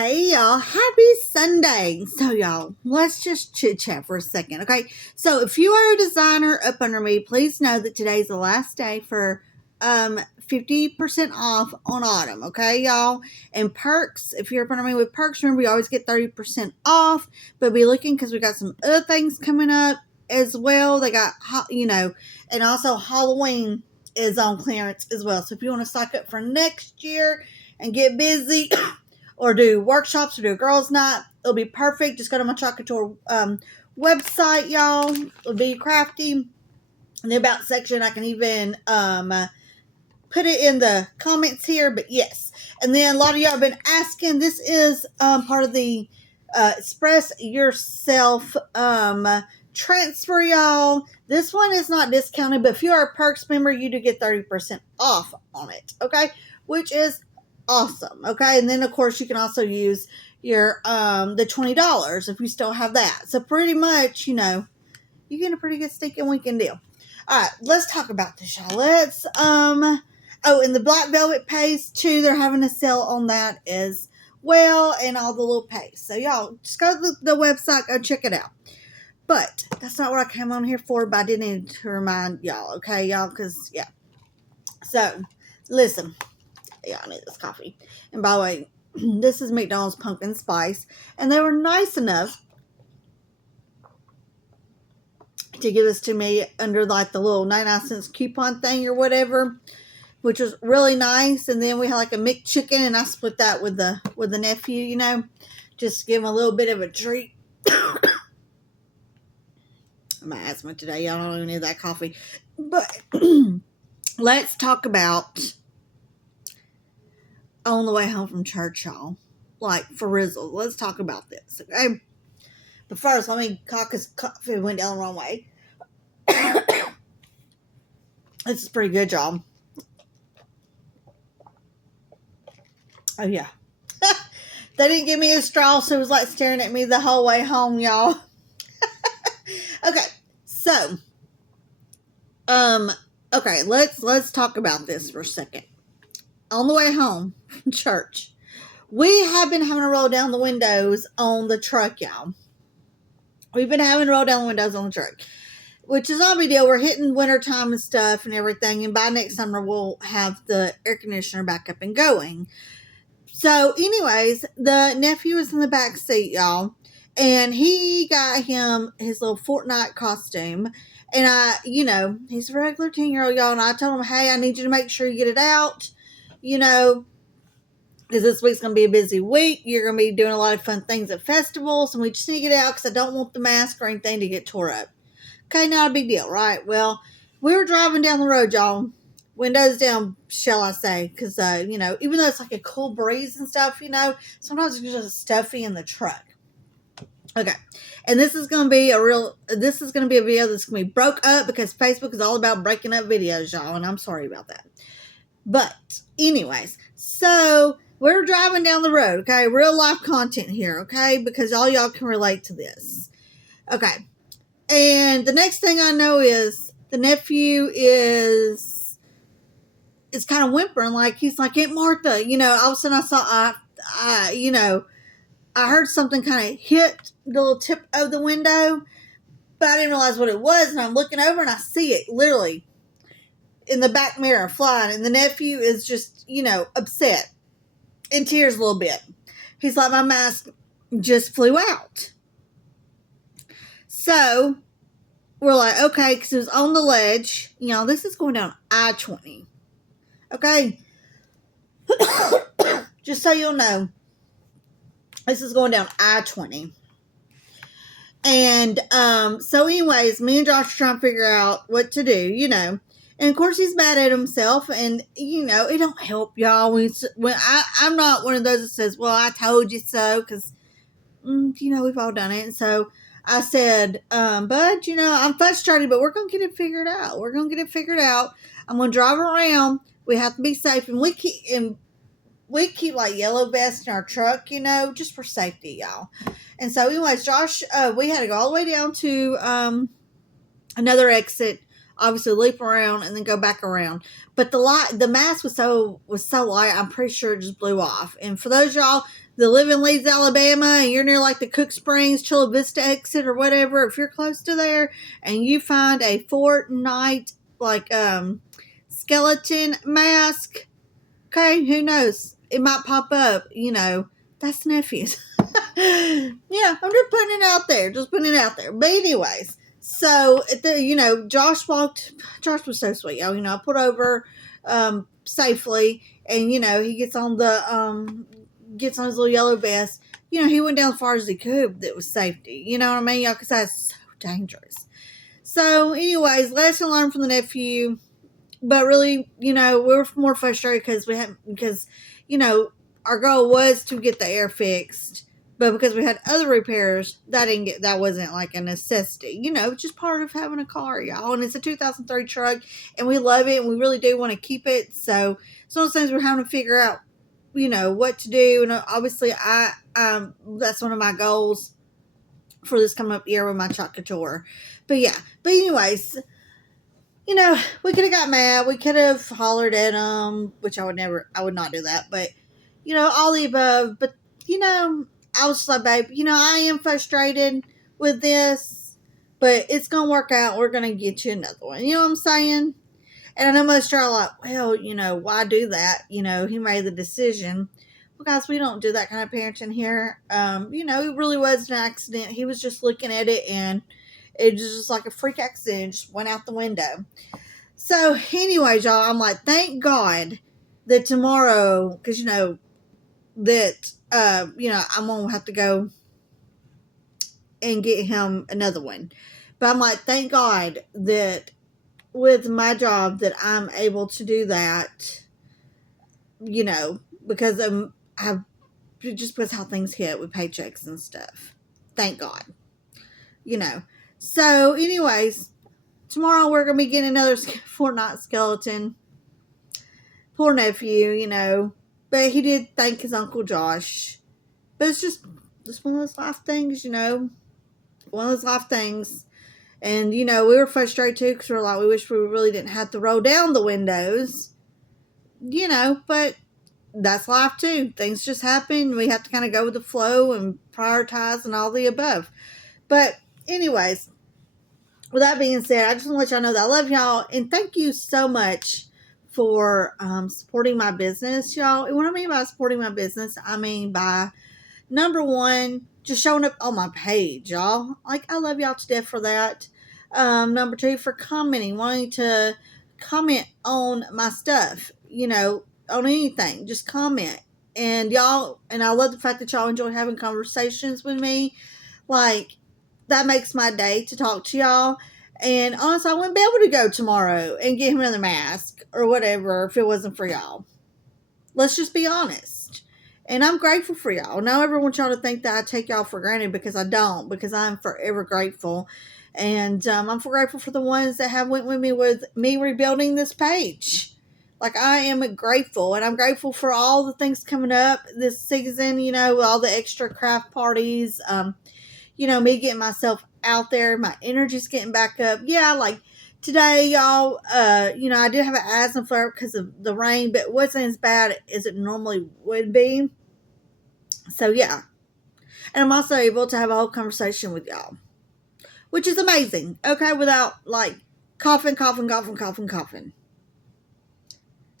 Hey y'all, happy Sunday. So y'all, let's just chit chat for a second, okay? So if you are a designer up under me, please know that today's the last day for 50% off on autumn, okay y'all? And perks, if you're up under me with perks, remember you always get 30% off, but be looking because we got some other things coming up as well. They got, and also Halloween is on clearance as well. So if you want to stock up for next year and get busy, or do workshops or do a girls' night, it'll be perfect. Just go to my Chocolate Tour website, y'all. It'll be crafty. In the About section, I can even put it in the comments here, but yes. And then a lot of y'all have been asking, this is part of the Express Yourself transfer, y'all. This one is not discounted, but if you are a Perks member, you do get 30% off on it, okay? Which is awesome, okay? And then of course you can also use your the $20 if you still have that. So pretty much, you get a pretty good stinking weekend deal. All right, let's talk about this, y'all. Let's and the Black Velvet paste too, they're having a sale on that as well, and all the little paste. So y'all just go to the website, go check it out. But that's not what I came on here for, but I did need to remind y'all, okay, y'all, because yeah. So listen. Yeah, I need this coffee. And by the way, this is McDonald's pumpkin spice. And they were nice enough to give this to me under like the little 99-cent coupon thing or whatever, which was really nice. And then we had like a McChicken, and I split that with the nephew, just give him a little bit of a treat. My asthma today, y'all don't even need that coffee. But let's talk about on the way home from church, y'all. Like, for Rizzle. Let's talk about this, okay? But first, let me cock his coffee went down the wrong way. This is pretty good, y'all. Oh, yeah. They didn't give me a straw, so it was like staring at me the whole way home, y'all. Okay, so, okay, let's talk about this for a second. On the way home from church, we have been having to roll down the windows on the truck, y'all. We've been having to roll down the windows on the truck, which is not a big deal. We're hitting wintertime and stuff and everything, and by next summer, we'll have the air conditioner back up and going. So, anyways, the nephew is in the back seat, y'all, and he got him his little Fortnite costume, and he's a regular 10-year-old, y'all, and I told him, hey, I need you to make sure you get it out, because this week's going to be a busy week. You're going to be doing a lot of fun things at festivals, and we just need to get it out because I don't want the mask or anything to get tore up. Okay, not a big deal, right? Well, we were driving down the road, y'all. Windows down, shall I say, because, even though it's like a cool breeze and stuff, sometimes it's just stuffy in the truck. Okay, and this is going to be a video that's going to be broke up because Facebook is all about breaking up videos, y'all, and I'm sorry about that. But, anyways, so we're driving down the road, okay? Real life content here, okay? Because all y'all can relate to this. Okay. And the next thing I know is the nephew is kind of whimpering, like he's like, Aunt Martha, all of a sudden I saw, I heard something kind of hit the little tip of the window, but I didn't realize what it was, and I'm looking over and I see it literally in the back mirror flying, and the nephew is just, upset, in tears a little bit. He's like, my mask just flew out. So, we're like, okay, because it was on the ledge. This is going down I-20. Okay? Just so you'll know, this is going down I-20. And, so anyways, me and Josh are trying to figure out what to do, And of course he's mad at himself, and it don't help, y'all. When I'm not one of those that says, "Well, I told you so," because we've all done it. And so I said, "Bud, I'm frustrated, but we're gonna get it figured out. We're gonna get it figured out. I'm gonna drive around. We have to be safe, and we keep like yellow vests in our truck, just for safety, y'all." And so, anyways, Josh, we had to go all the way down to another exit obviously leap around and then go back around. But the mask was so light, I'm pretty sure it just blew off. And for those y'all that live in Leeds, Alabama, and you're near like the Cook Springs, Chula Vista exit or whatever, if you're close to there and you find a Fortnite like skeleton mask, okay, who knows? It might pop up, that's nephew's. Yeah, I'm just putting it out there. But anyways, so Josh was so sweet. I put over safely, and he gets on his little yellow vest. He went down as far as he could. That was safety. You know what I mean, y'all? Because that's so dangerous. So, anyways, lesson learned from the nephew. But really, we were more frustrated because our goal was to get the air fixed, but because we had other repairs, that wasn't like a necessity. It's just part of having a car, y'all. And it's a 2003 truck, and we love it, and we really do want to keep it. So some of those things we're having to figure out, what to do. And obviously, that's one of my goals for this coming up year with my Choc Couture. But yeah, anyways. We could have got mad. We could have hollered at him, which I would not do that. But, all the above. But, I was just like, babe, I am frustrated with this, but it's going to work out. We're going to get you another one. You know what I'm saying? And I know most are like, well, why do that? He made the decision. Well, guys, we don't do that kind of parenting here. It really was an accident. He was just looking at it, and it was just like a freak accident. It just went out the window. So, anyways, y'all, I'm like, thank God that tomorrow, because, that, I'm going to have to go and get him another one. But I'm like, thank God that with my job that I'm able to do that, because because how things hit with paychecks and stuff. Thank God. So, anyways, tomorrow we're going to be getting another Fortnite skeleton. Poor nephew, But he did thank his Uncle Josh. But it's just one of those life things, One of those life things. And, we were frustrated too because we were like, we wish we really didn't have to roll down the windows. But that's life too. Things just happen. We have to kind of go with the flow and prioritize and all the above. But, anyways, with that being said, I just want to let y'all know that I love y'all, and thank you so much for supporting my business, y'all. And what I mean by supporting my business, I mean by, number one, just showing up on my page, y'all. Like, I love y'all to death for that. Number two, for commenting, wanting to comment on my stuff, on anything. Just comment. And y'all, and I love the fact that y'all enjoy having conversations with me. Like, that makes my day to talk to y'all. And honestly, I wouldn't be able to go tomorrow and get him another mask or whatever if it wasn't for y'all. Let's just be honest. And I'm grateful for y'all. Now, I ever want y'all to think that I take y'all for granted, because I don't, because I'm forever grateful. And I'm grateful for the ones that have went with me rebuilding this page. Like, I am grateful, and I'm grateful for all the things coming up this season, with all the extra craft parties, me getting myself out there, my energy's getting back up. Yeah, like today, y'all, I did have an asthma flare because of the rain, but it wasn't as bad as it normally would be. So, yeah. And I'm also able to have a whole conversation with y'all, which is amazing, okay, without, like, coughing.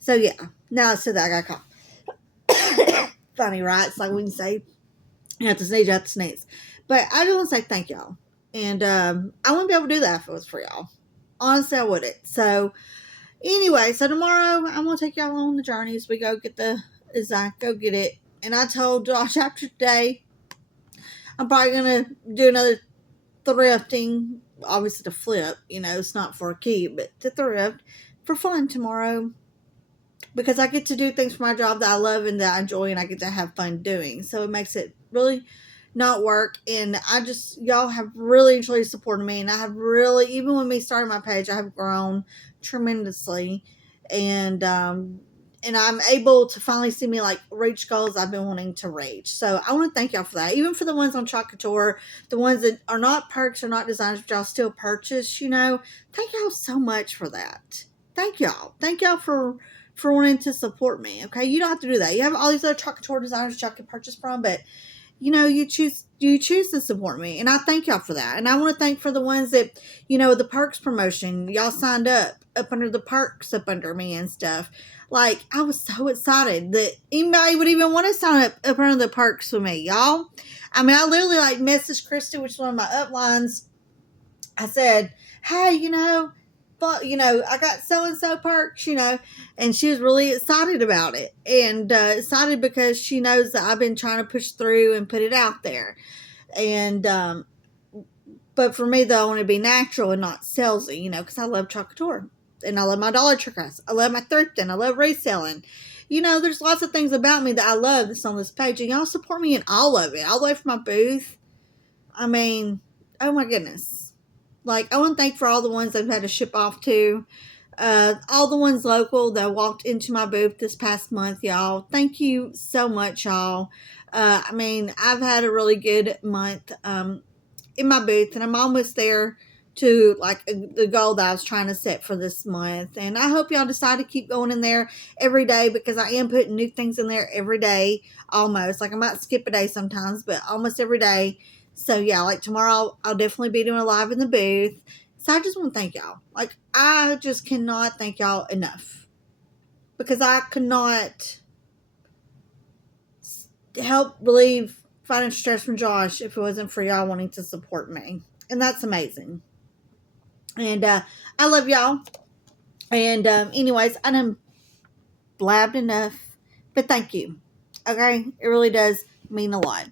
So, yeah. Now I said that, I got cough. Funny, right? It's like when you say, you have to sneeze, you have to sneeze. But I just want to say thank y'all. And I wouldn't be able to do that if it was for y'all. Honestly, I wouldn't. So, anyway, so tomorrow I'm going to take y'all on the journey as we go get go get it. And I told Josh after today, I'm probably going to do another thrifting. Obviously to flip, it's not for a keep, but to thrift for fun tomorrow. Because I get to do things for my job that I love and that I enjoy, and I get to have fun doing. So it makes it really not work. And y'all have really enjoyed supporting me. And I have really, even with me starting my page, I have grown tremendously. And I'm able to finally see me like reach goals I've been wanting to reach. So I want to thank y'all for that. Even for the ones on Chocolate Tour, the ones that are not perks or not designers, but y'all still purchase, thank y'all so much for that. Thank y'all. Thank y'all for wanting to support me. Okay. You don't have to do that. You have all these other Chocolate Tour designers that y'all can purchase from, but you choose to support me, and I thank y'all for that. And I want to thank for the ones that, the perks promotion, y'all signed up under the perks up under me and stuff. Like, I was so excited that anybody would even want to sign up under the perks with me, y'all. I mean, I literally like messaged Christy, which is one of my uplines. I said, hey, but I got so and so perks, and she was really excited about it, and excited because she knows that I've been trying to push through and put it out there. And but for me though, I want to be natural and not salesy, because I love Chocolate Tour and I love my dollar tree crafts. I love my thrifting. I love reselling. There's lots of things about me that I love that's on this page, and y'all support me in all of it, all the way from my booth. I mean, oh my goodness. Like, I want to thank for all the ones I've had to ship off to. All the ones local that walked into my booth this past month, y'all. Thank you so much, y'all. I mean, I've had a really good month in my booth, and I'm almost there to like the goal that I was trying to set for this month. And I hope y'all decide to keep going in there every day, because I am putting new things in there every day, almost. Like, I might skip a day sometimes, but almost every day. So yeah, like tomorrow I'll definitely be doing a live in the booth. So I just want to thank y'all. Like, I just cannot thank y'all enough, because I could not help relieve financial stress from Josh if it wasn't for y'all wanting to support me. And that's amazing. And I love y'all. And anyways, I done blabbed enough. But thank you. Okay? It really does mean a lot.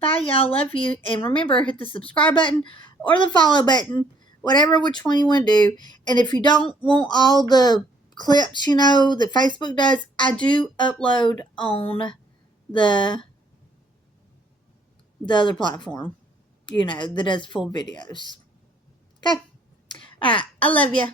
Bye, y'all. Love you. And remember, hit the subscribe button or the follow button, whatever which one you want to do. And if you don't want all the clips, that Facebook does, I do upload on the other platform, that does full videos. Okay. All right. I love you.